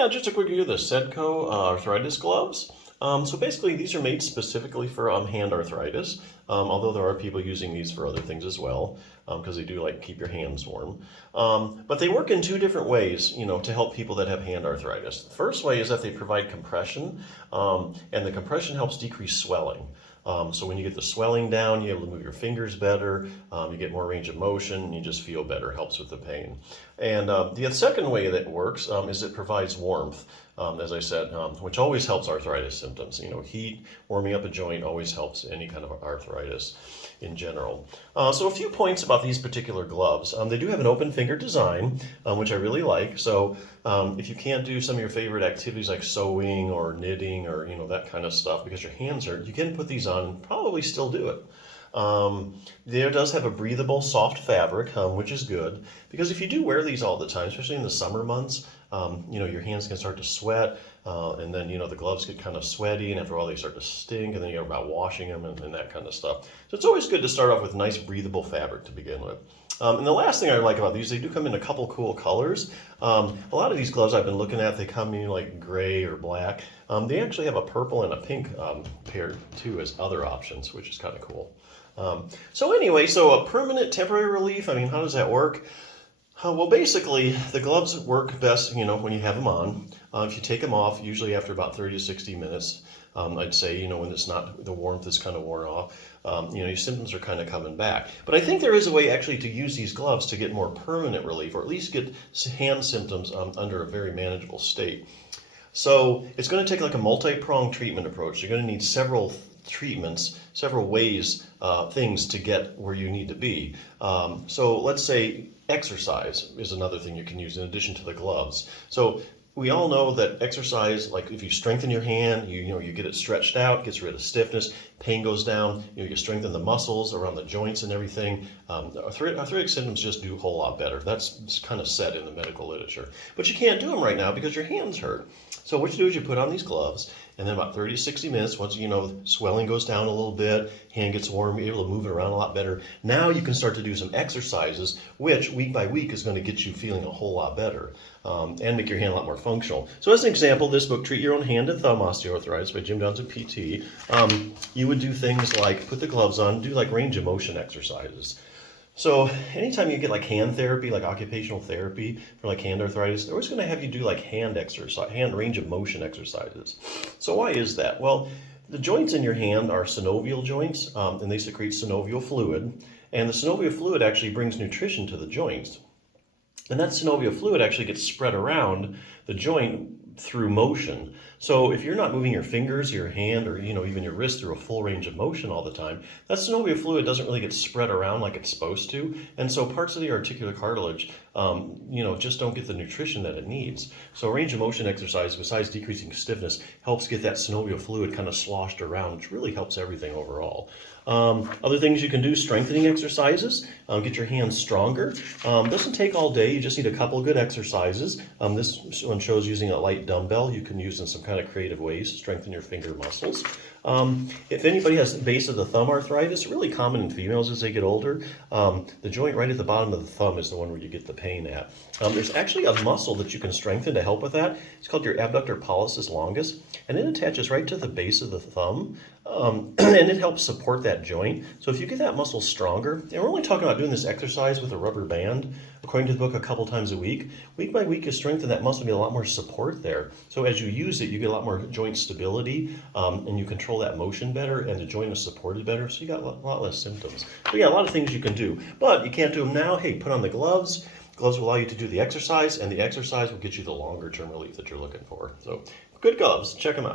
Yeah, just a quick review of the Cedcoe arthritis gloves. So basically, these are made specifically for hand arthritis, although there are people using these for other things as well, because they do like keep your hands warm. But they work in two different ways, to help people that have hand arthritis. The first way is that they provide compression, and the compression helps decrease swelling. So when you get the swelling down, you're able to move your fingers better, you get more range of motion, and you just feel better, helps with the pain. And the second way that it works is it provides warmth, as I said, which always helps arthritis symptoms. Heat, warming up a joint always helps any kind of arthritis in general. So a few points about these particular gloves. They do have an open finger design, which I really like. So if you can't do some of your favorite activities like sewing or knitting or that kind of stuff because your hands hurt, you can put these on and probably still do it. There does have a breathable, soft fabric, which is good, because if you do wear these all the time, especially in the summer months, your hands can start to sweat, and then, the gloves get kind of sweaty, and after a while they start to stink, and then you're about washing them and that kind of stuff. So it's always good to start off with nice, breathable fabric to begin with. And the last thing I like about these, they do come in a couple cool colors. A lot of these gloves I've been looking at, they come in like gray or black. They actually have a purple and a pink pair too as other options, which is kind of cool. So anyway, so a permanent temporary relief, how does that work? Well, basically, the gloves work best, when you have them on. If you take them off, usually after about 30 to 60 minutes, I'd say, when it's not, the warmth is kind of worn off, your symptoms are kind of coming back. But I think there is a way actually to use these gloves to get more permanent relief, or at least get hand symptoms under a very manageable state. So it's going to take like a multi-pronged treatment approach. You're going to need several treatments, several ways, things to get where you need to be. So let's say exercise is another thing you can use in addition to the gloves. So we all know that exercise, like if you strengthen your hand, you get it stretched out, gets rid of stiffness, pain goes down, you strengthen the muscles around the joints and everything. Arthritic symptoms just do a whole lot better. That's kind of set in the medical literature. But you can't do them right now because your hands hurt. So what you do is you put on these gloves, and then about 30 to 60 minutes, once swelling goes down a little bit, hand gets warm, you're able to move it around a lot better. Now you can start to do some exercises, which week by week is going to get you feeling a whole lot better, and make your hand a lot more functional. So as an example, this book, Treat Your Own Hand and Thumb Osteoarthritis by Jim Johnson, PT, you would do things like put the gloves on, do like range of motion exercises. So anytime you get like hand therapy, like occupational therapy for like hand arthritis, they're always going to have you do like hand range of motion exercises. So why is that? Well, the joints in your hand are synovial joints, and they secrete synovial fluid. And the synovial fluid actually brings nutrition to the joints. And that synovial fluid actually gets spread around the joint through motion. So if you're not moving your fingers, your hand, or even your wrist through a full range of motion all the time, that synovial fluid doesn't really get spread around like it's supposed to. And so parts of the articular cartilage, just don't get the nutrition that it needs. So range of motion exercise, besides decreasing stiffness, helps get that synovial fluid kind of sloshed around, which really helps everything overall. Other things you can do, strengthening exercises, get your hands stronger. Doesn't take all day, you just need a couple good exercises. This one shows using a light dumbbell. You can use in some kind of creative ways to strengthen your finger muscles. If anybody has base of the thumb arthritis, really common in females as they get older, the joint right at the bottom of the thumb is the one where you get the pain at. There's actually a muscle that you can strengthen to help with that. It's called your abductor pollicis longus, and it attaches right to the base of the thumb, and it helps support that joint. So if you get that muscle stronger, and we're only talking about doing this exercise with a rubber band, according to the book, a couple times a week by week, you strengthen that muscle, get a lot more support there. So as you use it, you get a lot more joint stability, and you control that motion better, and the joint is supported better, so you got a lot less symptoms. So yeah, a lot of things you can do, but you can't do them now. Hey, put on the gloves. Gloves will allow you to do the exercise, and the exercise will get you the longer term relief that you're looking for. So good gloves, check them out.